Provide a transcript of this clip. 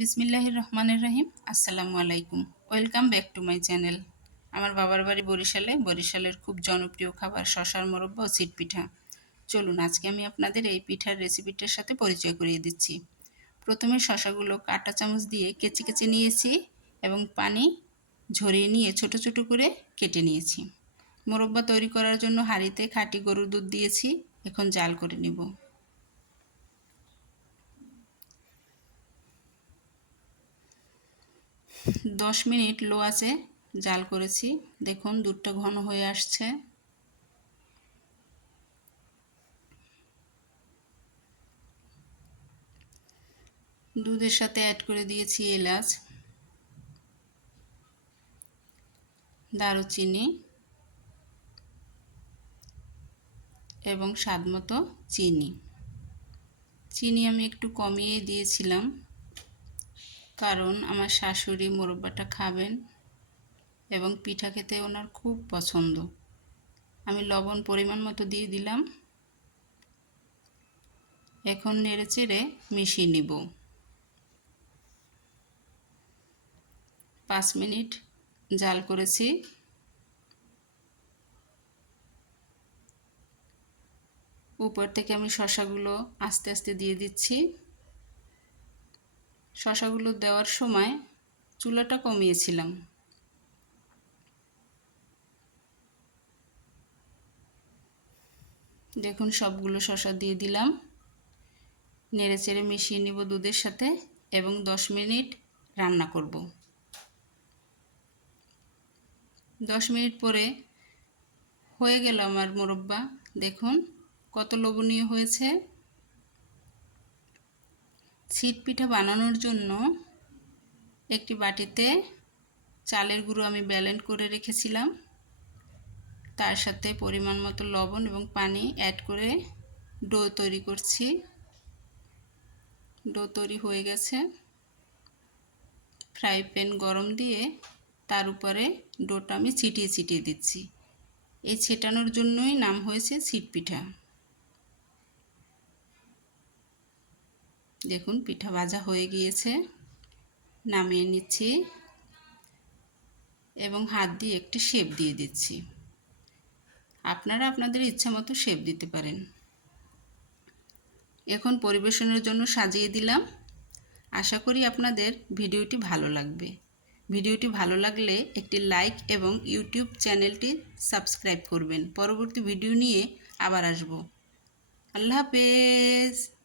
বিসমিল্লাহির রহমানের রহিম। আসসালামু আলাইকুম। Welcome back to my channel. আমার বাবার বাড়ি বরিশালে। বরিশালের খুব জনপ্রিয় খাবার শশার মোরব্বা ও সিট পিঠা। চলুন, আজকে আমি আপনাদের এই পিঠার রেসিপিটার সাথে পরিচয় করিয়ে দিচ্ছি। প্রথমে শশাগুলো কাঁটা চামচ দিয়ে কেচে কেচে নিয়েছি এবং পানি ঝরিয়ে নিয়ে ছোট ছোট করে কেটে নিয়েছি। মোরব্বা তৈরি করার জন্য হাঁড়িতে খাঁটি গরুর দুধ দিয়েছি। এখন জাল করে নিব। দশ মিনিট লো আছে জাল করেছি। দেখুন, দুধটা ঘন হয়ে আসছে। দুধের সাথে অ্যাড করে দিয়েছি এলাচ, দারুচিনি এবং স্বাদ মতো চিনি। চিনি আমি একটু কমিয়ে দিয়েছিলাম। কারণ আমার শাশুড়ি মোরব্বাটা খাবেন এবং পিঠা খেতে ওনার খুব পছন্দ। আমি লবণ পরিমাণ মতো দিয়ে দিলাম। এখন নেড়ে চেড়ে মিশিয়ে নিব। পাঁচ মিনিট জাল করেছি। উপর থেকে আমি শশাগুলো আস্তে আস্তে দিয়ে দিচ্ছি। শশাগুলো দেওয়ার সময় চুলাটা কমিয়েছিলাম। দেখুন, সবগুলো শশা দিয়ে দিলাম। নেড়ে চেড়ে মিশিয়ে নিব দুধের সাথে এবং দশ মিনিট রান্না করব। দশ মিনিট পরে হয়ে গেল আমার মোরব্বা। দেখুন, কত লোভনীয় হয়েছে। ছিট পিঠা বানানোর জন্য একটি বাটিতে চালের গুঁড়ো আমি ব্যালেন্ড করে রেখেছিলাম। তার সাথে পরিমাণ মতো লবণ এবং পানি অ্যাড করে ডো তৈরি করছি। ডো তৈরি হয়ে গেছে। ফ্রাই প্যান গরম দিয়ে তার উপরে ডোটা আমি ছিটিয়ে ছিটিয়ে দিচ্ছি। এই ছেটানোর জন্যই নাম হয়েছে ছিট পিঠা। দেখুন, পিঠা ভাজা হয়ে গিয়েছে। নামিয়ে নিচ্ছি এবং হাত দিয়ে একটি শেপ দিয়ে দিচ্ছি। আপনারা আপনাদের ইচ্ছা মতো শেপ দিতে পারেন। এখন পরিবেশনের জন্য সাজিয়ে দিলাম। আশা করি আপনাদের ভিডিওটি ভালো লাগবে। ভিডিওটি ভালো লাগলে একটি লাইক এবং ইউটিউব চ্যানেলটি সাবস্ক্রাইব করবেন। পরবর্তী ভিডিও নিয়ে আবার আসব। আল্লাহ হাফেজ।